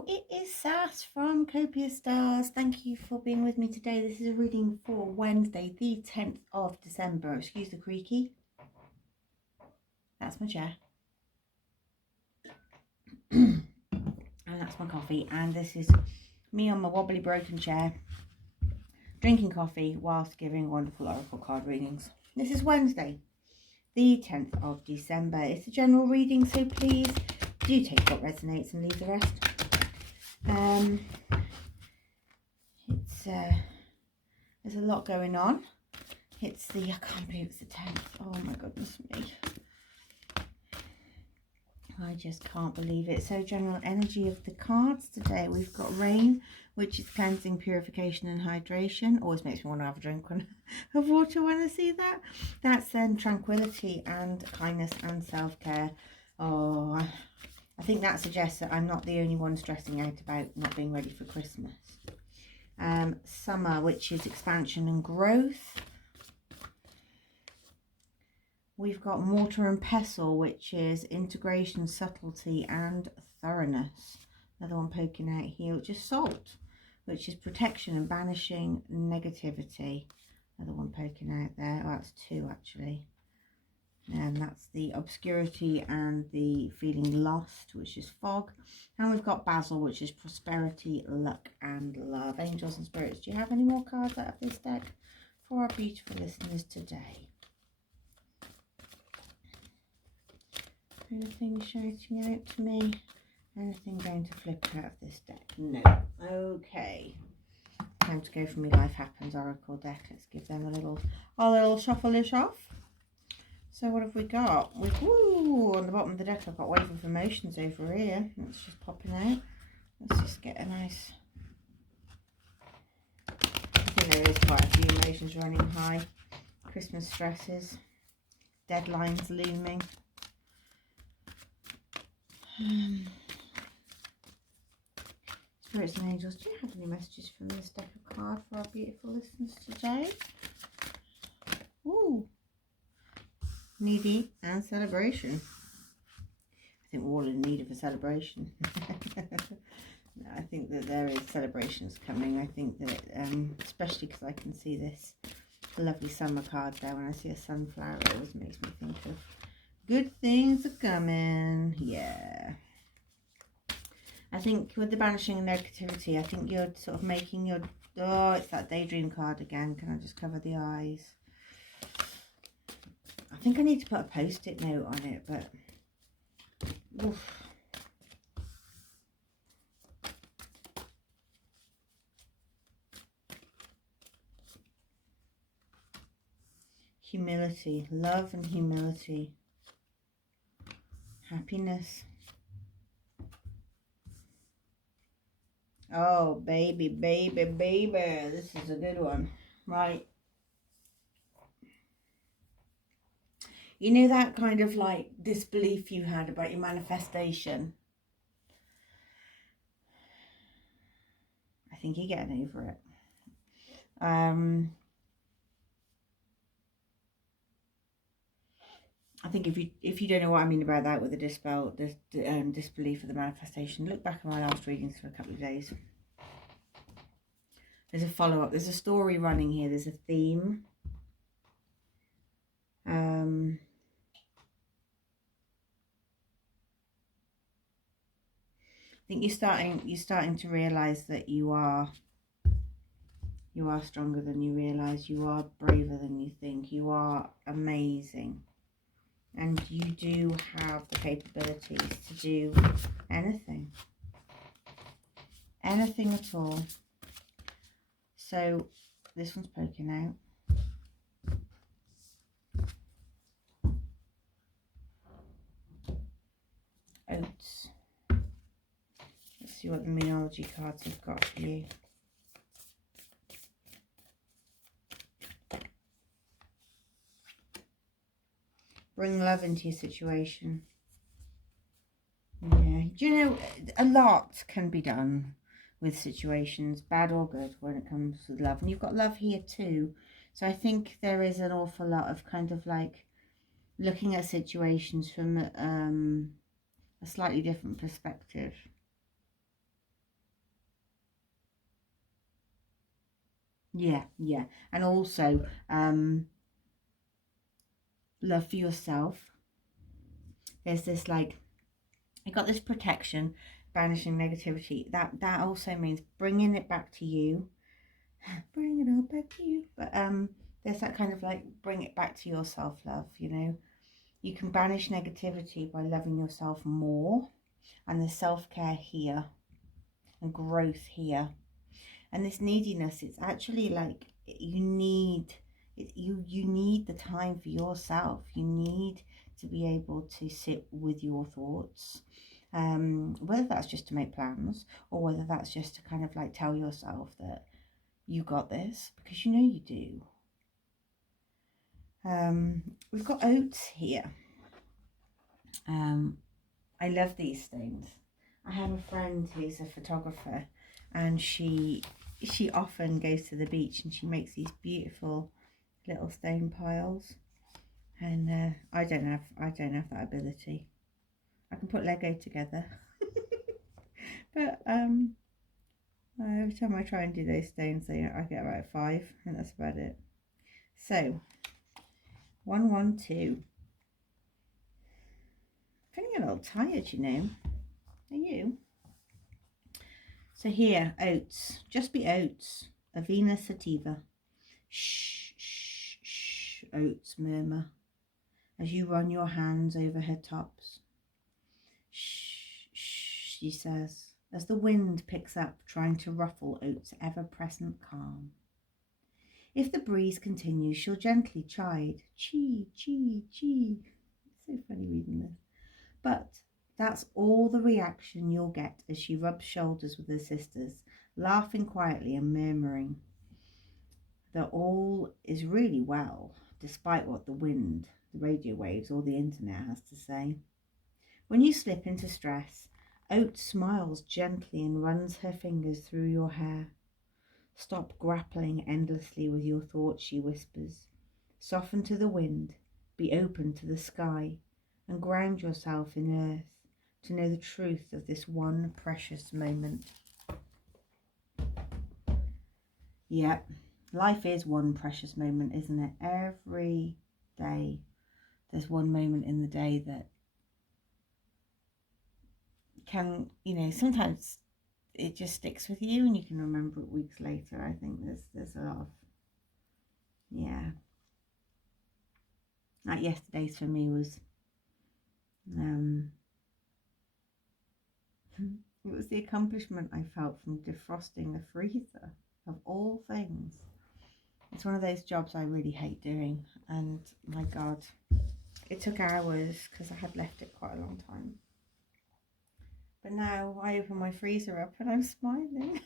Hello, it is Sass from Copia Stars. Thank you for being with me today. This is a reading for Wednesday, the 10th of December. Excuse the creaky. That's my chair. And that's my coffee. And this is me on my wobbly broken chair, drinking coffee whilst giving wonderful oracle card readings. This is Wednesday, the 10th of December. It's a general reading, so please do take what resonates and leave the rest. There's a lot going on. I can't believe it's the 10th. Oh my goodness me. I just can't believe it. So general energy of the cards today. We've got rain, which is cleansing, purification and hydration. Always makes me want to have a drink of water when I see that. That's then tranquility and kindness and self-care. Oh, I think that suggests that I'm not the only one stressing out about not being ready for Christmas. Summer, which is expansion and growth. We've got mortar and pestle, which is integration, subtlety and thoroughness. Another one poking out here, which is salt, which is protection and banishing negativity. Another one poking out there. Oh, that's two actually. And that's the obscurity and the feeling lost, which is fog. And we've got basil, which is prosperity, luck and love. Angels and spirits, do you have any more cards out of this deck for our beautiful listeners today? Anything shouting out to me? Anything going to flip out of this deck? No. Okay. Time to go for me Life Happens Oracle deck. Let's give them a little shuffle-ish off. So what have we got? On the bottom of the deck I've got Wave of Emotions over here. It's just popping out. Let's just get a nice... I think there is quite a few emotions running high. Christmas stresses. Deadlines looming. Spirits and angels, do you have any messages from this deck of cards for our beautiful listeners today? Ooh. Needy and celebration. I think we're all in need of a celebration. I think that there is celebrations coming. I think that, especially because I can see this lovely summer card there. When I see a sunflower, it always makes me think of good things are coming. Yeah. I think with the banishing negativity, I think you're sort of making your... Oh, it's that daydream card again. Can I just cover the eyes? I think I need to put a post-it note on it, but... Oof. Humility. Love and humility. Happiness. Oh, baby, baby, baby. This is a good one. Right. You know that kind of like disbelief you had about your manifestation? I think you're getting over it. I think if you don't know what I mean about that with the disbelief of the manifestation, look back at my last readings for a couple of days. There's a follow-up. There's a story running here. There's a theme. I think you're starting to realise that you are stronger than you realise. You are braver than you think. You are amazing. And you do have the capabilities to do anything. Anything at all. So this one's poking out. Oats. Let's see what the Menology cards have got for you. Bring love into your situation. Yeah, do you know, a lot can be done with situations, bad or good, when it comes with love. And you've got love here too. So I think there is an awful lot of kind of like looking at situations from a slightly different perspective. Yeah, yeah. And also love for yourself. There's this like, you got this protection, banishing negativity. That also means bringing it back to you. Bring it all back to you. But there's that kind of like, bring it back to your self-love, you know. You can banish negativity by loving yourself more, and the self-care here and growth here. And this neediness, it's actually like you need you need the time for yourself. You need to be able to sit with your thoughts, whether that's just to make plans or whether that's just to kind of like tell yourself that you got this, because you know you do. We've got oats here. I love these stones. I have a friend who's a photographer, and she often goes to the beach and she makes these beautiful little stone piles. And I don't have that ability. I can put Lego together, but every time I try and do those stones, I get about 5, and that's about it. So 112. Feeling a little tired, you know. Are you? So here, oats. Just be oats. Avena sativa. Shh, shh, shh. Oats murmur as you run your hands over her tops. Shh, shh, she says, as the wind picks up, trying to ruffle Oats' ever-present calm. If the breeze continues, she'll gently chide. Chee, chee, chee. It's so funny reading this. But that's all the reaction you'll get as she rubs shoulders with her sisters, laughing quietly and murmuring that all is really well, despite what the wind, the radio waves, or the internet has to say. When you slip into stress, Oats smiles gently and runs her fingers through your hair. Stop grappling endlessly with your thoughts, she whispers. Soften to the wind, be open to the sky, and ground yourself in earth to know the truth of this one precious moment. Yep, life is one precious moment, isn't it? Every day there's one moment in the day that can, you know, sometimes it just sticks with you and you can remember it weeks later. I think there's a lot of, yeah. Like yesterday's for me was, it was the accomplishment I felt from defrosting the freezer, of all things. It's one of those jobs I really hate doing, and my God, it took hours because I had left it quite a long time. But now I open my freezer up and I'm smiling.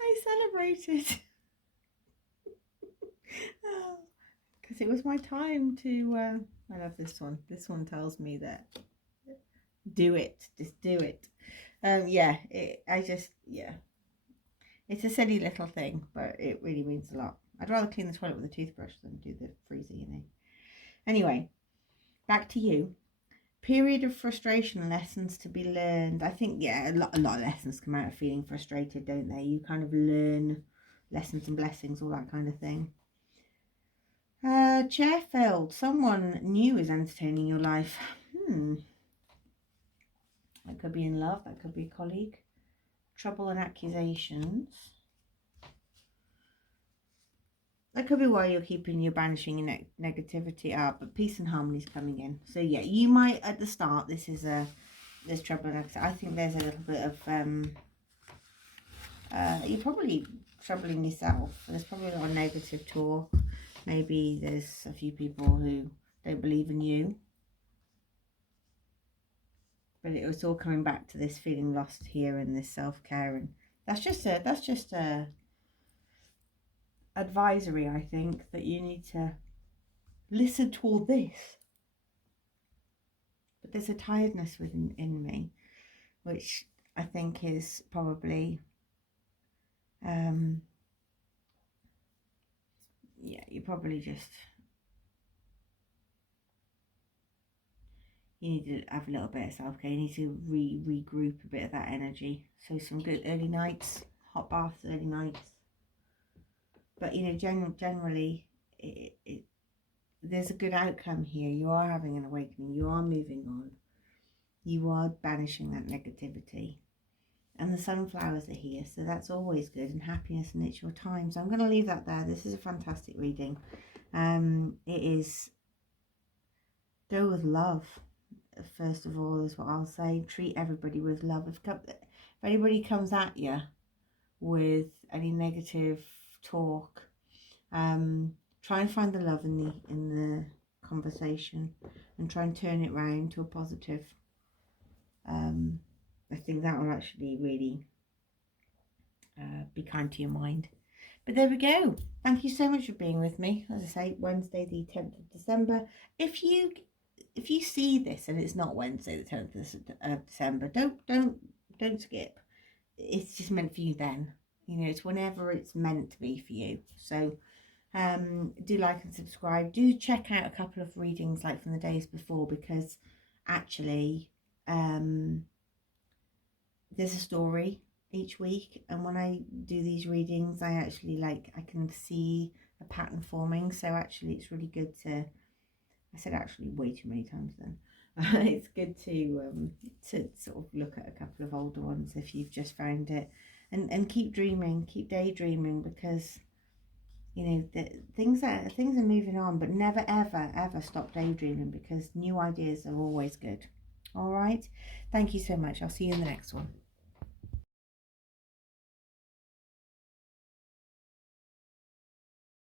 I celebrated. Because it was my time to, I love this one. This one tells me that do it, just do it. Yeah, it's a silly little thing, but it really means a lot. I'd rather clean the toilet with a toothbrush than do the freezer, you know. Anyway, back to you. Period of frustration, lessons to be learned. I think, yeah, a lot of lessons come out of feeling frustrated, don't they? You kind of learn lessons and blessings, all that kind of thing. Chair failed. Someone new is entertaining your life. That could be in love, that could be a colleague. Trouble and accusations. That could be why you're keeping your banishing your negativity up, but peace and harmony is coming in. So yeah, you might at the start, there's trouble and accusations. I think there's a little bit of, you're probably troubling yourself. There's probably a lot of negative talk. Maybe there's a few people who don't believe in you. But it was all coming back to this feeling lost here and this self-care, and that's just a advisory, I think, that you need to listen to all this. But there's a tiredness in me, which I think is probably, yeah, you probably just, you need to have a little bit of self-care. You need to regroup a bit of that energy. So some good early nights, hot baths, early nights. But, you know, generally, there's a good outcome here. You are having an awakening. You are moving on. You are banishing that negativity. And the sunflowers are here, so that's always good, and happiness, and it's your time. So I'm going to leave that there. This is a fantastic reading. It is, go with love, first of all, is what I'll say. Treat everybody with love. If anybody comes at you with any negative talk, try and find the love in the conversation, and try and turn it round to a positive. I think that will actually really be kind to your mind. But there we go. Thank you so much for being with me. As I say, Wednesday the 10th of December. If you see this and it's not Wednesday the 10th of December, don't skip. It's just meant for you then. You know, it's whenever it's meant to be for you. So do like and subscribe. Do check out a couple of readings like from the days before, because actually there's a story each week, and when I do these readings, I can see a pattern forming. So actually it's really good to, I said actually way too many times then. It's good to sort of look at a couple of older ones if you've just found it, and keep dreaming, keep daydreaming, because you know things are moving on, but never ever stop daydreaming, because new ideas are always good. All right, thank you so much. I'll see you in the next one.